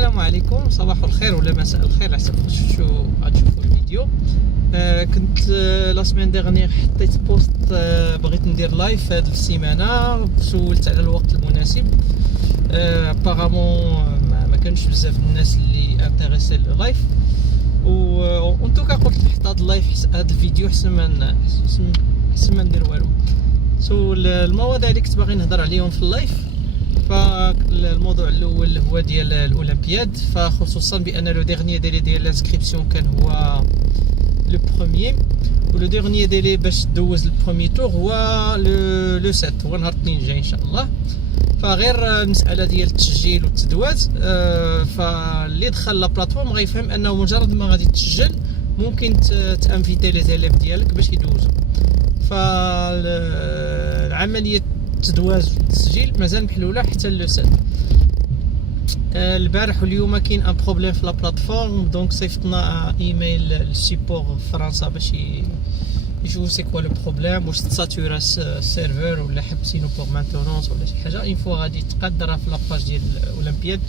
السلام عليكم، صباح الخير ولا مساء الخير على حسب غتشوفوا الفيديو. كنت لا سيمين ديغنيغ حطيت بوست، بغيت ندير لايف هاد السيمانه، سولت على الوقت المناسب. ابارامون ما كانش بزاف الناس اللي انتريسي اللايف، و توكا قلت نحط هاد اللايف هاد الفيديو حسن ما ندير والو. المواضيع اللي كنت باغي نهضر عليهم في اللايف، فالموضوع الاول هو ديال الاولمبياد، فخصوصا بان لو ديرني ديلي ديال الانسكريبسيون كان هو لو بروميير، ولو ديرني ديلي باش دوز البروميي تور هو لو 7، هو نهار الاثنين الجاي ان شاء الله. فغير المساله ديال التسجيل والتدوات، فاللي دخل لا بلاتفورم غيفهم انه مجرد ما غادي تسجل ممكن تانفيتي لي زيليف ديالك باش يدوزوا. فالعمليه التدواز والتسجيل مازال محلوله حتى لو 7. البارح واليوم كاين ان بروبليم في لا بلاتفورم، دونك صيفطنا ايميل للسيبور فرنسا باش يشوفوا سي كوا لو بروبليم، واش تساتورا السيرفر ولا حبسينو بور مانتونونس ولا شي حاجه. اين فوا غادي تقدرها في لاباج ديال الاولمبياد،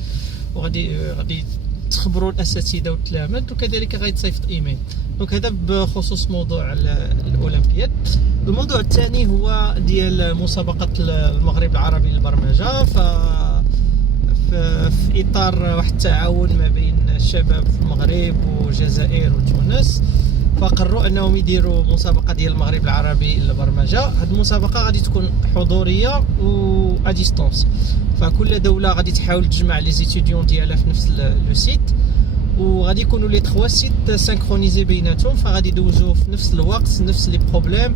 وغادي تخبروا الاساتذه والتلاميذ، وكذلك غيتصيفط ايميل. دونك هذا بخصوص موضوع الاولمبياد. الموضوع الثاني هو ديال مسابقه المغرب العربي للبرمجه، في اطار واحد التعاون ما بين الشباب في المغرب والجزائر وتونس، فقرروا انهم يديروا مسابقه ديال المغرب العربي للبرمجه. هذه المسابقه غادي تكون حضوريه و ا ديستونس، فكل دوله غادي تحاول تجمع لي زيتيديون ديالها في نفس لو سيت، وغادي يكونوا لي 3 سيت سانكرونيزي بيناتهم، فغادي يدوزوا في نفس الوقت، نفس لي بروبليم،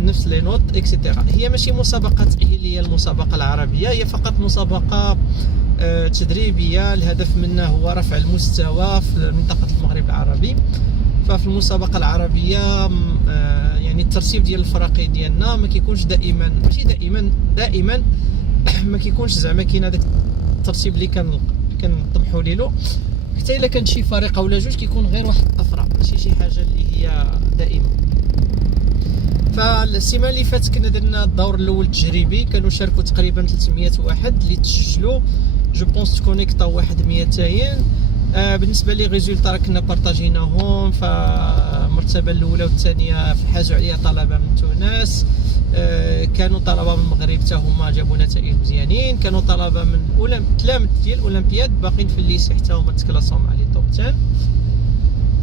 نفس لي نوت اكسيتيرا. هي ماشي مسابقه تاهيليه المسابقه العربيه، هي فقط مسابقه تدريبيه. الهدف منها هو رفع المستوى في منطقه المغرب العربي. ففي المسابقه العربيه يعني الترتيب ديال الفرق ديالنا ما كيكونش دائما، ماشي دائما ما كيكونش زعما كاين هذاك الترتيب اللي كنطمحوا ليه، حتى الا كان شي فريق ولا جوج كيكون غير واحد الطفره، ماشي شي حاجه اللي هي دائمه. فالسيمانه اللي فاتت كنا درنا الدور الاول التجريبي، كانوا شاركوا تقريبا 300 واحد اللي تسجلوا، جو بونس تكونيكطاو واحد 200. بالنسبه لي ريزولطا راه كنا بارطاجيناهم، فالمرتبه الاولى والثانيه حازوا عليها طلبه من تونس، كانوا طلبه من المغرب حتى هما جابوا نتائج مزيانين، كانوا طلبه من تلامذ ديال الاولمبياد باقيين في الليسي حتى هما تكلاسوا مع لي توب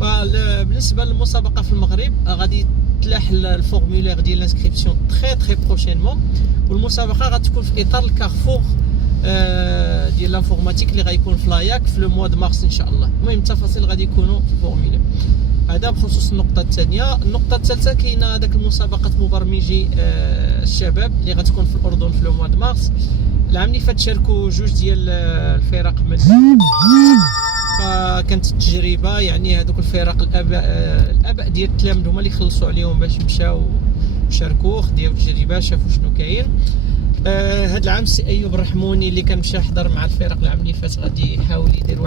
10. بالنسبه للمسابقه في المغرب غادي تلاح الفورمولير ديال الانسكريبسيون تري بروشينمون، والمسابقه غتكون في اطار الكارفور ديال لانفورماتيك اللي غيكون في لاياك في لو موا د مارس ان شاء الله. المهم التفاصيل غادي يكونوا في الفورمولير. هذا بخصوص النقطه الثانيه. النقطه الثالثه كاينه هذاك المسابقه مبرمجي الشباب اللي غتكون في الاردن في لو موا د مارس. العام اللي فات شاركوا جوج ديال الفرق من فكانت التجربه، يعني هذوك الفرق الاباء ديال التلاميذ هما اللي خلصوا عليهم باش مشاو شاركوا، خداو التجربه، شافوا شنو كاين. هذا العام سي ايوب الرحموني اللي كان مشى حضر مع الفرق العام اللي فات غادي يحاول يدير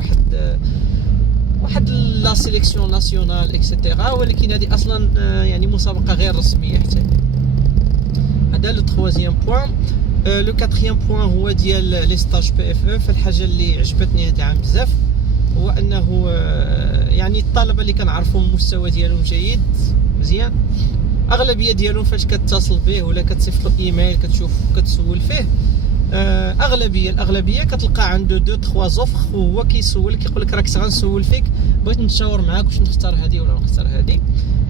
واحد لا سيليكسيون ناسيونال اكسيتيرا، ولكن هذه اصلا يعني مسابقه غير رسميه حتى. هذا لو 3 بوين. لو 4 بوين هو ديال لي ستاج بي اف او. فالحاجه اللي عجبتني هذا العام بزاف هو انه يعني الطلبه اللي كنعرفوا المستوى ديالهم جيد مزيان، اغلبيه ديالهم فاش كتصل به ولا كتصيفط له ايميل كتشوف كتسول فيه، الاغلبيه كتلقى عنده 2 3 زوفر، وهو كيسول كيقول لك راك غنسول فيك، بغيت نتشاور معاك واش نختار هذه ولا نختار هذه.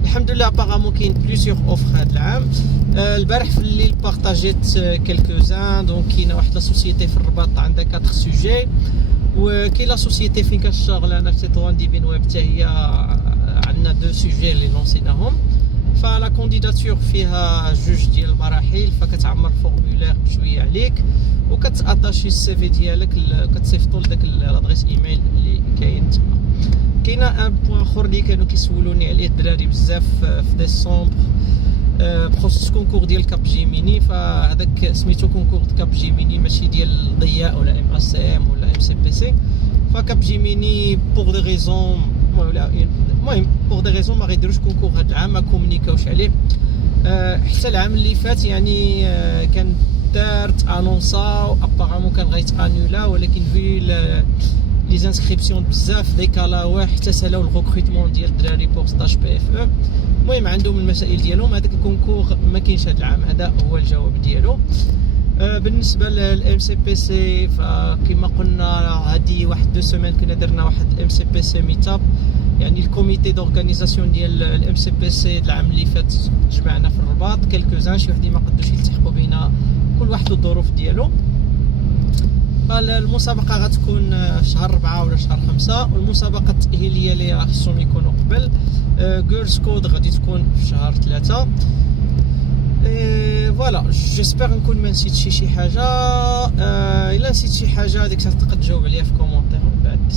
الحمد لله ابارامون كاين بليزيور اوفر هذا العام. البارح في الليل بارطاجيت كيلكوزان، دونك كاينه واحد لا سوسيتي في الرباط عندها 4 سوجي، وكاين لا سوسيتي فين كنشتغل انا في تطوان ديفين ويب حتى هي عندنا 2 سوجي اللي لونسيناهم. فلا كونديداتور فيها جوج ديال المراحل، فكتعمر فورمولير بشويه عليك وكتاتاشي السي في ديالك، كتصيفطوا لذاك لادريس ايميل اللي كاين تما. كاينه ان بوين اخر اللي كانوا كيسولوني عليه الدراري بزاف في ديسمبر بخصوص كونكور ديال كاب جيميني. فهذاك سميتو كونكور كاب جيميني، ماشي ديال ضياء ولا ام اس ام ولا ام سي بي سي. فكاب جيميني بوغ دي ريزون، المهم بوغ دي ريزون ما غيديروش كونكور هذا العام، ما كومونيكاوش عليه. حتى العام اللي فات يعني كان دارت انونسا ابارامون كان غيتانولا، ولكن في لي زانسكريبسيون بزاف ديكالاو حتى سالاو الريكروتمون ديال الدراري بور ستاج بي اف او. المهم عندهم المسائل ديالهم. هذاك الكونكور ما كاينش هذا العام، هذا هو الجواب ديالو. بالنسبه للام سي بي سي فكما قلنا هذه واحد 2 سيمين كنا درنا واحد ام سي بي سي ميتاب، يعني الكوميتي دورغانيزاسيون ديال الام سي بي سي العام اللي فات تجمعنا في الرباط كالكوزان، شي وحدين ما قدوش يلتحقوا بينا، كل واحد الظروف ديالو. المسابقه غتكون شهر 4 ولا شهر 5، والمسابقه التاهيليه اللي خصهم يكونوا قبل جيرلز كود غادي تكون في شهر 3. فوالا جيسبر نكون ما نسيت شي حاجه. الا نسيت شي حاجه ديك الساعه تقدر تجاوب عليها في كومونتير من بعد.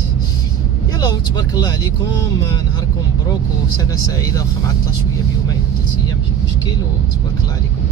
يلا تبارك الله عليكم، نهاركم مبروك وسنه سعيده، واخا معطله شويه بيومين 3 ايام ماشي مشكل، وتبارك الله عليكم.